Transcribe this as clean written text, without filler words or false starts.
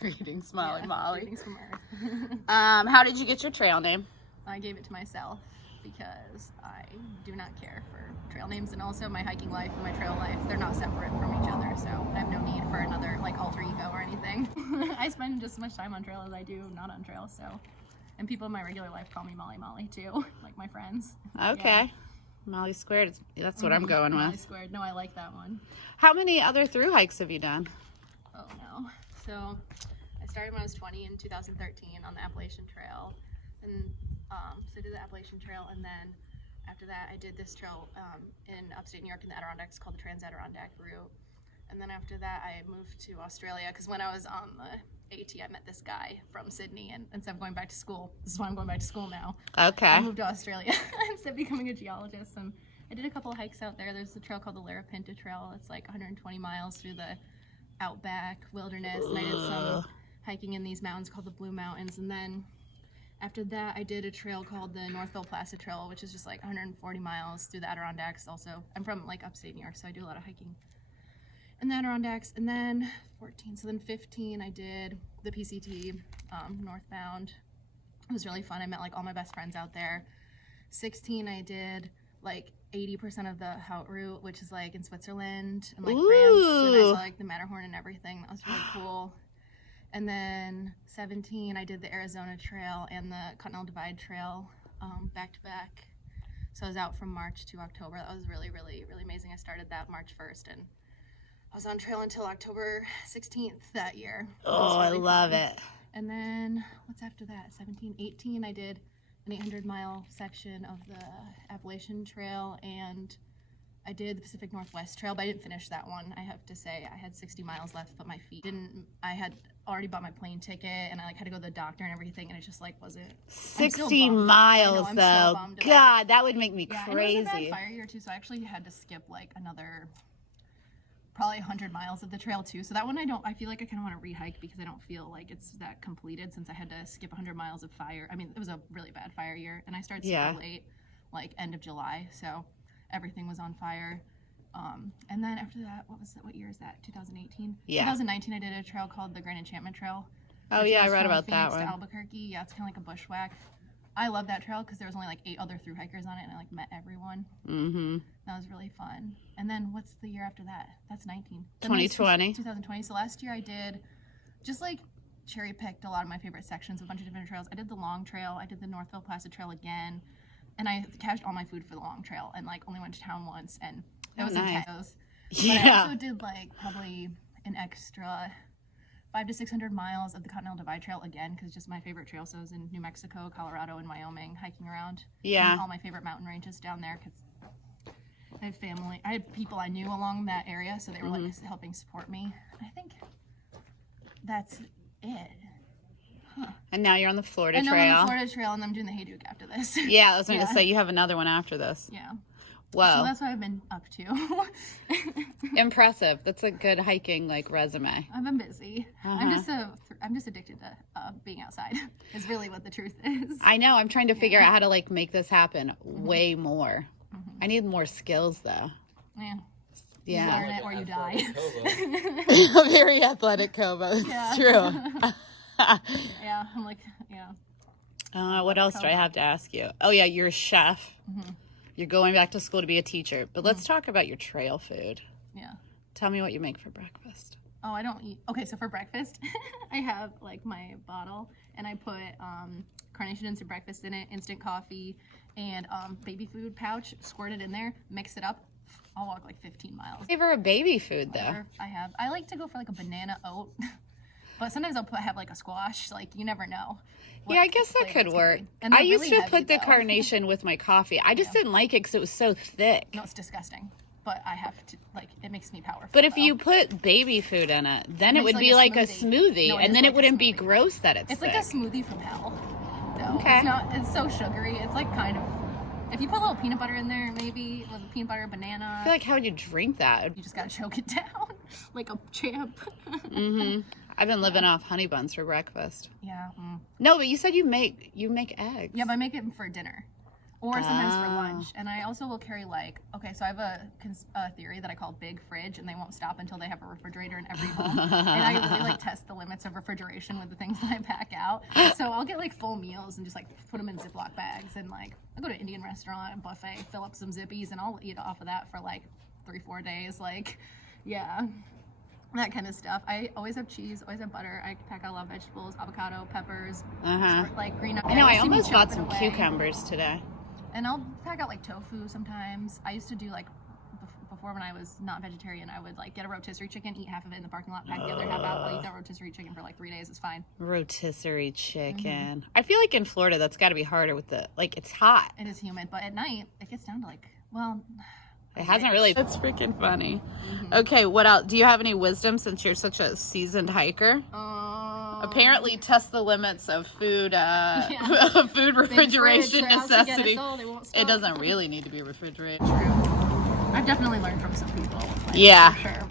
Greetings, Smiley Molly. Greetings from Earth. How did you get your trail name? I gave it to myself because I do not care for trail names, and also my hiking life and my trail life, they're not separate from each other, so I have no need for another like alter ego or anything. I spend just as much time on trail as I do not on trail, so. And people in my regular life call me Molly too, like my friends. Okay. Yeah. Molly Squared, that's what I'm going Molly with. Squared, no, I like that one. How many other through hikes have you done? Oh no. So I started when I was 20 in 2013 on the Appalachian Trail. And so I did the Appalachian Trail, and then after that I did this trail in upstate New York in the Adirondacks called the Trans-Adirondack Route. And then after that I moved to Australia because when I was on the AT I met this guy from Sydney, and instead of going back to school, this is why I'm going back to school now. Okay. I moved to Australia instead of becoming a geologist, and I did a couple of hikes out there. There's a trail called the Larapinta Trail. It's like 120 miles through the outback wilderness, and I did some hiking in these mountains called the Blue Mountains. And then after that I did a trail called the Northville Placid Trail, which is just like 140 miles through the Adirondacks. Also, I'm from like upstate New York, so I do a lot of hiking in the Adirondacks. And then 14, so then 15 I did the PCT northbound. It was really fun. I met like all my best friends out there. 16 I did like 80% of the Haute route, which is like in Switzerland and like France, and I saw like the Matterhorn and everything. That was really cool. And then 17 I did the Arizona Trail and the Continental Divide Trail back to back. So I was out from March to October. That was really amazing. I started that March 1st, and I was on trail until October 16th that year. Oh, really I love it. And then what's after that? 17, 18 I did an 800-mile section of the Appalachian Trail, and I did the Pacific Northwest Trail, but I didn't finish that one. I have to say I had 60 miles left, but my feet didn't. I had already bought my plane ticket, and I like had to go to the doctor and everything, and it just like wasn't. 60 miles though. God, that would make me crazy. And it was a bad fire year too, so I actually had to skip like another probably 100 miles of the trail too. So that one I feel like I kind of want to rehike because I don't feel like it's that completed since I had to skip 100 miles of fire. I mean, it was a really bad fire year, and I started super late, like end of July, so everything was on fire. And then after that, what year is that? 2018? Yeah. 2019 I did a trail called the Grand Enchantment Trail. Oh yeah, I read about that one. To Albuquerque. Yeah, it's kind of like a bushwhack. I love that trail because there was only like 8 other through hikers on it, and I like met everyone. That was really fun. And then what's the year after that? That's 19. 2020. 2020. So last year I did just like cherry picked a lot of my favorite sections of a bunch of different trails. I did the long trail. I did the Northville Placid Trail again, and I cached all my food for the long trail and like only went to town once, and it was intense. But I also did like probably an extra 500 to 600 miles of the Continental Divide Trail again, because just my favorite trail. So I was in New Mexico, Colorado, and Wyoming hiking around. Yeah. All my favorite mountain ranges down there because I had family. I had people I knew along that area, so they were like helping support me. I think that's it. And now you're on the Florida Trail. And I'm on the Florida Trail, and I'm doing the Hayduke after this. Yeah, I was going to say you have another one after this. Yeah. Whoa. So that's what I've been up to. Impressive. That's a good hiking like resume. I've been busy. I'm just addicted to being outside. Is really what the truth is. I know. I'm trying to figure out how to like make this happen way more. I need more skills though. Yeah. Yeah. You learn it or you die. A very athletic Kobo. It's true. Yeah. I'm like, yeah. What else do I have to ask you? Oh yeah, you're a chef. You're going back to school to be a teacher, but let's talk about your trail food. Yeah. Tell me what you make for breakfast. Oh, I don't eat. Okay, so for breakfast, I have like my bottle, and I put Carnation Instant Breakfast in it, instant coffee, and baby food pouch, squirt it in there, mix it up. I'll walk like 15 miles. Favor of baby food though. I like to go for like a banana oat, but sometimes I'll have like a squash. Like you never know. Yeah, I guess that could work. I used to put the Carnation with my coffee. I just didn't like it because it was so thick. No, it's disgusting. But I have to, like, it makes me powerful. But if you put baby food in it, then it would be like a smoothie. And then it wouldn't be gross that it's thick. It's like a smoothie from hell. No, okay. It's so sugary. It's like kind of, if you put a little peanut butter in there, maybe, with peanut butter, banana. I feel like, how would you drink that? You just gotta choke it down like a champ. I've been living off honey buns for breakfast. Yeah. No, but you said you make eggs. Yeah, but I make it for dinner. or sometimes for Ah. lunch. And I also will carry like, okay, so I have a theory that I call big fridge, and they won't stop until they have a refrigerator in every home. And I really like test the limits of refrigeration with the things that I pack out. So I'll get like full meals and just like put them in Ziploc bags, and like I'll go to an Indian restaurant and buffet, fill up some Zippies, and I'll eat off of that for like 3-4 days. Like, yeah. That kind of stuff. I always have cheese, always have butter. I pack out a lot of vegetables, avocado, peppers, like green. I know, I you'll see me almost bought chopping some away. cucumbers today. And I'll pack out like tofu sometimes. I used to do like before when I was not vegetarian, I would like get a rotisserie chicken, eat half of it in the parking lot, pack the other half out. I'll eat that rotisserie chicken for like 3 days. It's fine. Rotisserie chicken. I feel like in Florida, that's got to be harder with the, like, it's hot. It is humid, but at night it gets down to like, well, It hasn't really. That's freaking funny. Okay, what else? Do you have any wisdom since you're such a seasoned hiker? Apparently, test the limits of food, food refrigeration necessity. It doesn't really need to be refrigerated. True. I've definitely learned from some people. Like, Yeah. for sure.